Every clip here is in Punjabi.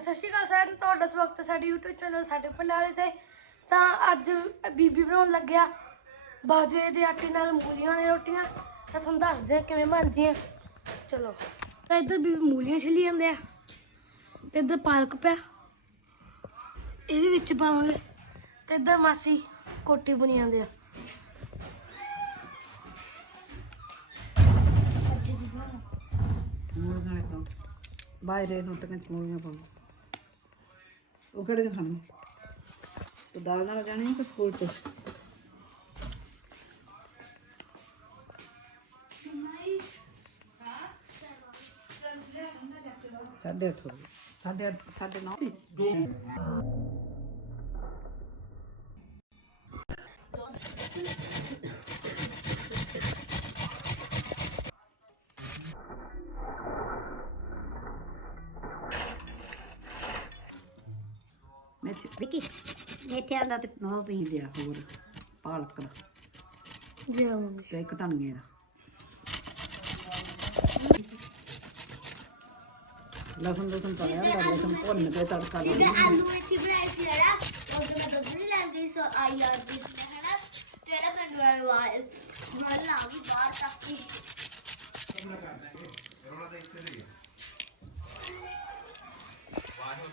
ਸਤਿ ਸ਼੍ਰੀ ਅਕਾਲ ਸਾਰਿਆਂ ਨੂੰ, ਤੁਹਾਡਾ ਸਵਾਗਤ ਹੈ ਸਾਡੇ YouTube ਚੈਨਲ ਸਾਡੇ ਪੰਡਾਲੇ ਤੇ। ਤਾਂ ਅੱਜ ਬੀਬੀ ਬਣਾਉਣ ਲੱਗਿਆ ਬਾਜਰੇ ਦੇ ਆਟੇ ਨਾਲ ਮੂਲੀਆਂ ਦੀਆਂ ਰੋਟੀਆਂ। ਤਾਂ ਤੁਹਾਨੂੰ ਦੱਸਦੇ ਹਾਂ ਕਿਵੇਂ ਬਣਦੀਆਂ। ਚਲੋ, ਤਾਂ ਇੱਧਰ ਬੀਬੀ ਮੂਲੀਆਂ ਛਿੱਲੀ ਜਾਂਦੇ ਆ। ਤੇ ਇੱਧਰ ਪਾਲਕ ਪਿਆ। ਇਹ ਵੀ ਵਿੱਚ ਪਾਵਾਂਗੇ। ਤੇ ਇੱਧਰ ਮਾਸੀ ਕੋਟੀ ਬੁਣੀ ਜਾਂਦੇ ਆ। ਮੂਲੀਆਂ ਤੋਂ ਬਾਹਰੇ ਨੁੱਟੀਆਂ ਚ ਮੂਲੀਆਂ ਪਾਉਂ ਉਹ ਕਿਹੜੇ ਖਾਣੇ? ਤੇ ਦਾਲ ਨਾਲ ਜਾਣੀ ਕਿ ਸਕੂਲ ਚ ਸਾਢੇ ਅੱਠ ਹੋ ਗਏ। ਸਾਢੇ ਅੱਠ, ਸਾਢੇ ਨੌ। ਮੈਂ ਵਿੱਕੀ ਇੱਥੇ ਆਂਦਾ ਤੇ ਨੋ ਪੀ ਲਿਆ ਹੋਰ ਪਾਲਕ ਦਾ। ਜੀ ਆਵਾਂਗੇ ਤੇ ਇੱਕ ਧਨੀਏ ਦਾ। ਲਸਣ ਲਸਣ ਪਾਇਆ ਹੁੰਦਾ ਲਸਣ ਭੁੰਨ ਕੇ ਤੜਕਾ ਜਿਵੇਂ ਲਾਉਣਾ। ਆਲੂ ਮੇਥੀ ਬਣਾਈ ਸੀ ਹਨਾ? ਉਦੋਂ ਮੈਂ ਦੁੱਧ ਨਹੀਂ ਲੈਂਦੀ ਸੋ ਆਈ ਲੜਦੀ ਸੀ ਮੈਂ ਹਨਾ? ਤੇਰਾ ਪਿੰਡ ਵਾਲਾ ਵਾਲ ਸਮੈਲ ਆ ਗਈ ਬਾਹਰ ਤੱਕ ਹੀ। ਧਨੀਆ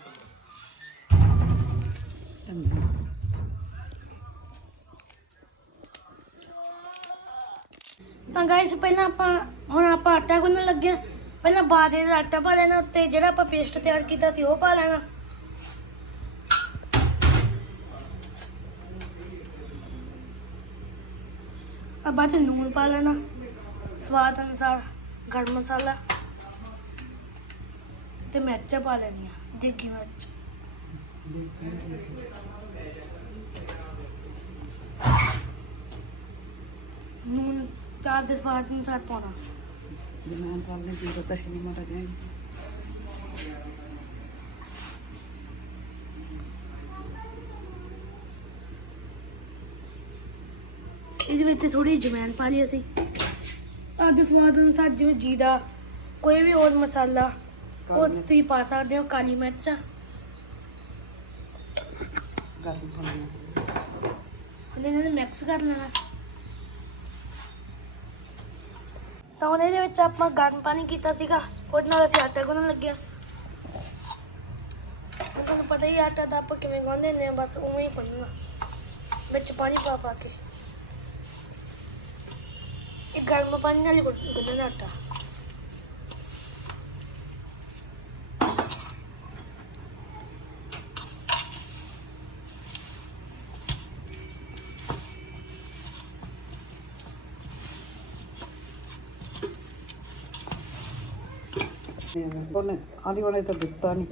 ਤਾਂ ਗਾਇਸ ਪਹਿਲਾਂ ਆਪਾਂ ਹੁਣ ਆਪਾਂ ਆਟਾ ਗੁੰਨਣ ਲੱਗੇ ਹਾਂ। ਪਹਿਲਾਂ ਬਾਜਰੇ ਦਾ ਆਟਾ ਪਾ ਲੈਣਾ ਉੱਤੇ, ਜਿਹੜਾ ਆਪਾਂ ਪੇਸਟ ਤਿਆਰ ਕੀਤਾ ਸੀ, ਉਹ ਪਾ ਲੈਣਾ। ਆ ਬਾਅਦ ਚ ਲੂਣ ਪਾ ਲੈਣਾ, ਸਵਾਦ ਅਨੁਸਾਰ ਗਰਮ ਮਸਾਲਾ ਤੇ ਮਿਰਚਾਂ ਪਾ ਲੈਣੀਆਂ, ਦੇਗੀ ਮਿਰਚ। ਨੂਨ ਚਾਰ ਦੇ ਸਵਾਦ ਅਨੁਸਾਰ ਪਾਉਣਾ। ਜਮਾਨ ਪਾਲਨੇ ਕੀ ਪਤਾ ਹੈ ਨਹੀਂ ਮਾਰਾ ਜਾਏ ਇਹਦੇ ਵਿੱਚ ਥੋੜੀ ਜਮੈਨ ਪਾ ਲਈ ਅਸੀਂ। ਆਦੇ ਸਵਾਦ ਅਨੁਸਾਰ ਜਿਵੇਂ ਜੀਰਾ ਕੋਈ ਵੀ ਹੋਰ ਮਸਾਲਾ ਉਹ ਤੁਸੀਂ ਪਾ ਸਕਦੇ ਹੋ ਕਾਲੀ ਮਿਰਚ। ਗਰਮ ਪਾਣੀ ਹੁਣ ਇਹਨਾਂ ਨੂੰ ਮਿਕਸ ਕਰ ਲੈਣਾ। ਤਾਂ ਹੁਣ ਇਹਦੇ ਵਿੱਚ ਆਪਾਂ ਗਰਮ ਪਾਣੀ ਕੀਤਾ ਸੀਗਾ। ਉਹਦੇ ਨਾਲ ਅਸੀਂ ਆਟਾ ਗੁੰਨਣ ਲੱਗੇ ਹਾਂ। ਤੁਹਾਨੂੰ ਪਤਾ ਹੀ ਆਟਾ ਤਾਂ ਆਪਾਂ ਕਿਵੇਂ ਗੁੰਨਦੇ ਹੁੰਦੇ ਆ ਬਸ ਉਵੇਂ ਹੀ ਗੁੰਨਣਾ। ਵਿੱਚ ਪਾਣੀ ਪਾ ਪਾ ਕੇ। ਇਹ ਗਰਮ ਪਾਣੀ ਨਾਲ ਹੀ ਗੁੰਨਣਾ ਆਟਾ। ਉਹਨੇ ਆਲੀ ਵਾਲੇ ਤਾਂ ਦਿੱਤਾ ਨਹੀਂ